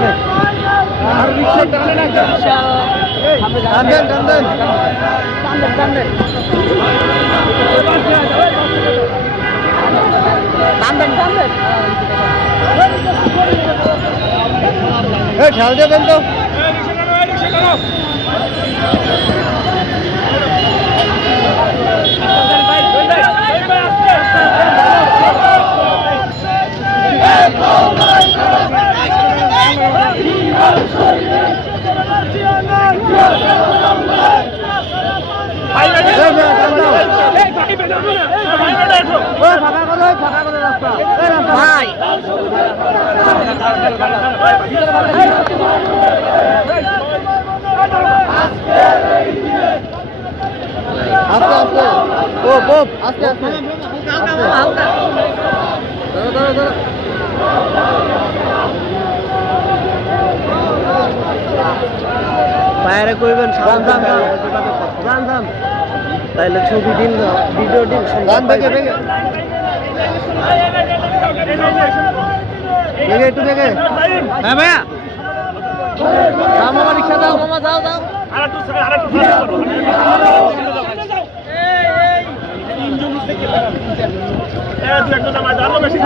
অনেক আর রিক্সা টানে না টান দেন টান দেন। এই ঢাল দিয়ে দেন তো ভাই আস্তে আস্তে ও বোপ আস্তে আস্তে বাইরে কইবেন সাবধান সাবধান তাইলে ছবি দিন ভিডিও দিন একটু দেখে। হ্যাঁ ভাইয়া। দাও মামা রিক্সা দাও মামা দাও দাও। তিনজন বেশি